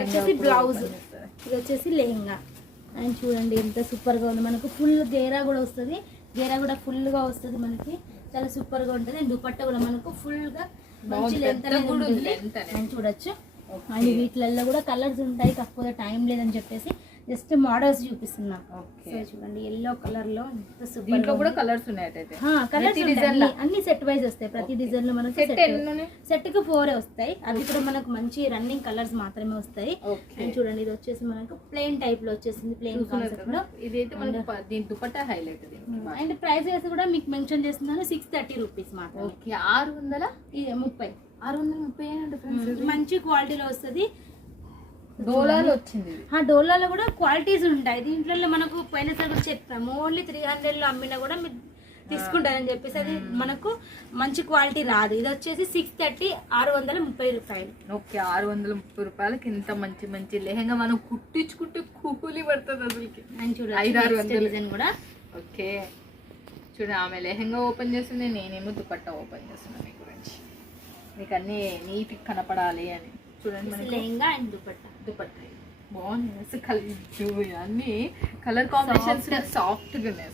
వచ్చేసి బ్లౌజ్. ఇది వచ్చేసి లెహెంగా. అండ్ చూడండి ఎంత సూపర్గా ఉంది. మనకు ఫుల్ గేరా కూడా వస్తుంది. గేరా కూడా ఫుల్గా వస్తుంది మనకి. చాలా సూపర్గా ఉంటుంది. అండ్ దుపట్టా కూడా మనకు ఫుల్గా మంచి లెంత్ అనేది చూడొచ్చు. అండ్ వీటిలలో కూడా కలర్స్ ఉంటాయి. కాకపోతే టైం లేదని చెప్పేసి జస్ట్ మోడల్స్ చూపిస్తున్నా. సో చూడండి ఎల్లో కలర్లో దీంట్లో కూడా కలర్స్ ఉన్నాయి. కలర్స్? అన్ని సెట్ వైజ్ వస్తాయి. ప్రతి డిజైన్లో మనకు సెట్కి ఫోర్ వస్తాయి. అవి కూడా మనకు మంచి రన్నింగ్ కలర్స్ మాత్రమే వస్తాయి. చూడండి ఇది వచ్చేసి మనకు ప్లెయిన్ టైప్లో వచ్చేసింది. ప్లెయిన్ ఇదైతే మనకి ప- దీని దుపట్టా హైలైట్ అండ్ ప్రైస్ వేసి కూడా మీకు మెన్షన్ చేస్తున్నాను. సిక్స్ థర్టీ రూపీస్ మాత్రమే. ఓకే. ఆరు వందల? ముప్పై. ఆరు వందల ముప్పై ఫ్రెండ్స్ మంచి క్వాలిటీలో వస్తుంది. డోలార్ వచ్చింది. ఆ డోలాలో కూడా క్వాలిటీస్ ఉంటాయి. దీంట్లో మనకు పోయినసారి కూడా చెప్పాము. ఓన్లీ త్రీ హండ్రెడ్లో అమ్మినా కూడా మీరు తీసుకుంటారని చెప్పేసి అది మనకు మంచి క్వాలిటీ రాదు. ఇది వచ్చేసి సిక్స్ థర్టీ ఆరు వందల ముప్పై రూపాయలు. ఓకే ఆరు వందల ముప్పై రూపాయలకి ఇంత మంచి మంచి లెహంగా మనం కుట్టించుకుంటే కూలి పడుతుంది అసలుకి. ఐదు ఆరు వందలు. కూడా. ఓకే. చూడు ఆమె లెహంగా ఓపెన్ చేస్తుంది నేనేమో దుపట్టా ఓపెన్ చేస్తున్నాను మీ గురించి. మీకు అన్నీ నీట్గా కనపడాలి అని. చూడండి లెహంగా అండ్ దుపట్టా. బాగుంది అసలు కలర్ అన్ని కలర్ కాంబినేషన్స్ సాఫ్ట్గా ఉన్నాయి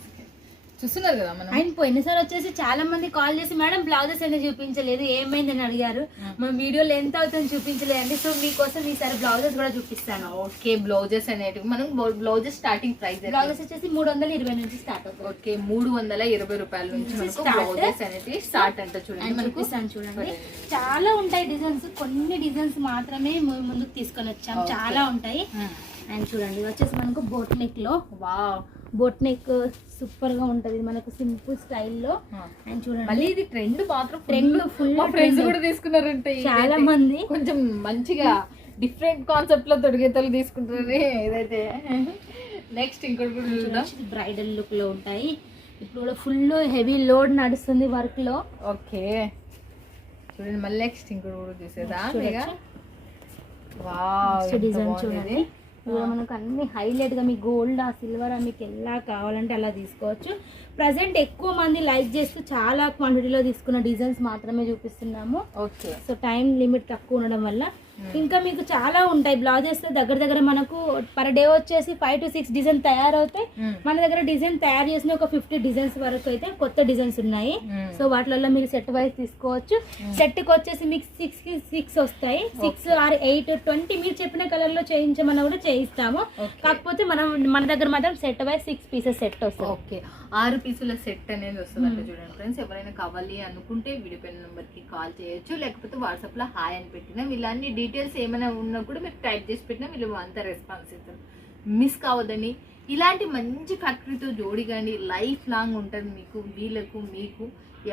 చూస్తున్నారు కదా మనం? అండ్ పోయినసారి వచ్చేసి చాలా మంది కాల్ చేసి మేడం బ్లౌజెస్ అనేది చూపించలేదు? ఏమైందని అడిగారు. మా వీడియోలో ఎంత అవుతుంది చూపించలేదండి. సో మీకోసం ఈసారి బ్లౌజెస్ కూడా చూపిస్తాను. ఓకే బ్లౌజెస్ అనేటివి. మనం బ్లౌజెస్ స్టార్టింగ్ ప్రైస్ బ్లౌజెస్ వచ్చేసి మూడు వందల ఇరవై నుంచి స్టార్ట్ అవుతుంది. ఓకే మూడు వందల ఇరవై రూపాయల నుంచి. బ్లౌజెస్ అనేది స్టార్ట్ అంటే చూడండి. మనకు చూడండి. చాలా ఉంటాయి డిజైన్స్ కొన్ని డిజైన్స్ మాత్రమే ముందుకు తీసుకొని వచ్చాం. Okay. చాలా ఉంటాయి. అండ్ చూడండి వచ్చేసి మనకు బోట్ నెక్లో. వావ్. బోట్ నెక్ సూపర్గా ఉంటది. మనకు సింపుల్ స్టైల్లో. అండ్ చూడండి. మళ్ళీ ఇది ట్రెండ్ మాత్రం Trend, full మా ఫ్రెండ్స్. కూడా తీసుకున్నారంటే చాలా మంది కొంచెం మంచిగా డిఫరెంట్ కాన్సెప్ట్లో తొడిగేతలు తీసుకుంటారు ఇదైతే. నెక్స్ట్ ఇంకోటి కూడా చూద్దాం. బ్రైడల్ లుక్లో ఉంటాయి. ఇప్పుడు కూడా ఫుల్ హెవీ లోడ్ నడుస్తుంది వర్క్లో. ఓకే. చూడండి మళ్ళీ నెక్స్ట్ ఇంకోటి కూడా ఎంత డిజైన్ చూడండి. ఇదిగో మనకు అన్ని హైలైట్గా మీ గోల్డ్ ఆ సిల్వర్ మీకు ఎలా కావాలంటే అలా తీసుకోవచ్చు. ప్రజెంట్ ఎక్కువ మంది లైక్ చేస్తూ చాలా క్వాంటిటీలో తీసుకున్న డిజైన్స్ మాత్రమే చూపిస్తున్నాము. ఓకే సో టైం లిమిట్ తక్కువ ఉండడం వల్ల ఇంకా మీకు చాలా ఉంటాయి. బ్లౌజెస్ దగ్గర దగ్గర మనకు పర్ డే వచ్చేసి ఫైవ్ టు సిక్స్ డిజైన్ తయారవుతాయి. మ్మ్. మన దగ్గర డిజైన్ తయారు చేసిన ఒక ఫిఫ్టీ డిజైన్స్ వరకు అయితే కొత్త డిజైన్స్ ఉన్నాయి. సో వాటిలలో మీరు సెట్ వైజ్ తీసుకోవచ్చు. సెట్కి వచ్చేసి మీకు సిక్స్కి సిక్స్ వస్తాయి. సిక్స్ ఆర్ ఎయిట్ ట్వంటీ మీరు చెప్పిన కలర్లో చేయించమన్నా కూడా చేయిస్తాము. కాకపోతే మనం మన దగ్గర మాత్రం set wise six pieces set వస్తుంది ఓకే ఆరు పీసుల సెట్ అనేది వస్తుంది అంటే చూడండి ఫ్రెండ్స్. ఎవరైనా కావాలి అనుకుంటే వీడియో పెన్ నెంబర్కి కాల్ చేయొచ్చు లేకపోతే వాట్సాప్లో హాయ్ అని పెట్టినా వీళ్ళన్ని డీటెయిల్స్ ఏమైనా ఉన్నా కూడా మీరు టైప్ చేసి పెట్టినా వీళ్ళు అంతా రెస్పాన్స్ ఇస్తారు. మిస్ కావద్దని ఇలాంటి మంచి ఫ్యాక్టరీతో జోడి కానీ లైఫ్ లాంగ్ ఉంటుంది మీకు వీళ్ళకు మీకు.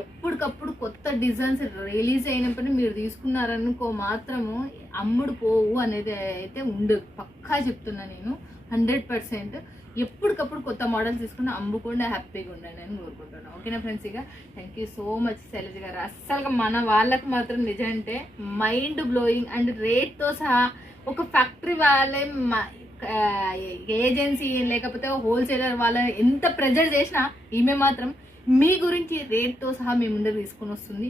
ఎప్పటికప్పుడు కొత్త డిజైన్స్ రిలీజ్ అయినప్పుడు మీరు తీసుకున్నారనుకో మాత్రము అమ్ముడు పోవు అనేది అయితే ఉండదు. పక్కా చెప్తున్నా నేను. హండ్రెడ్ పర్సెంట్ ఎప్పటికప్పుడు కొత్త మోడల్స్ తీసుకుని అమ్ముకుండా హ్యాపీగా ఉండండి అని కోరుకుంటున్నాను. ఓకేనా ఫ్రెండ్స్? ఇక thank you so much Shailaja గారు. అస్సలు మన వాళ్ళకు మాత్రం నిజంటే మైండ్ బ్లోయింగ్ అండ్ రేట్తో సహా ఒక ఫ్యాక్టరీ వాళ్ళే ఏజెన్సీ లేకపోతే హోల్సేలర్ వాళ్ళ ఎంత ప్రెజర్ చేసినా ఈమె మాత్రం మీ గురించి రేట్తో సహా మీ ముందర తీసుకొని వస్తుంది.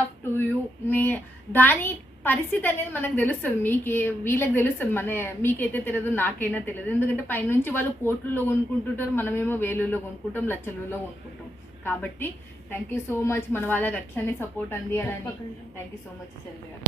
అప్ టు యూ మీ దాని పరిస్థితి అనేది మనకు తెలుస్తుంది. మీకే వీళ్ళకి తెలుస్తుంది. మన మీకైతే తెలియదు నాకైనా తెలియదు. ఎందుకంటే పైనుంచి వాళ్ళు కోట్లలో కొనుక్కుంటుంటారు మనమేమో వేలులో కొనుక్కుంటాం లక్షలలో కొనుక్కుంటాం. కాబట్టి థ్యాంక్ యూ సో మచ్ మన వాళ్ళకి అట్లనే support అందియాలని thank you so much Shailaja గారు.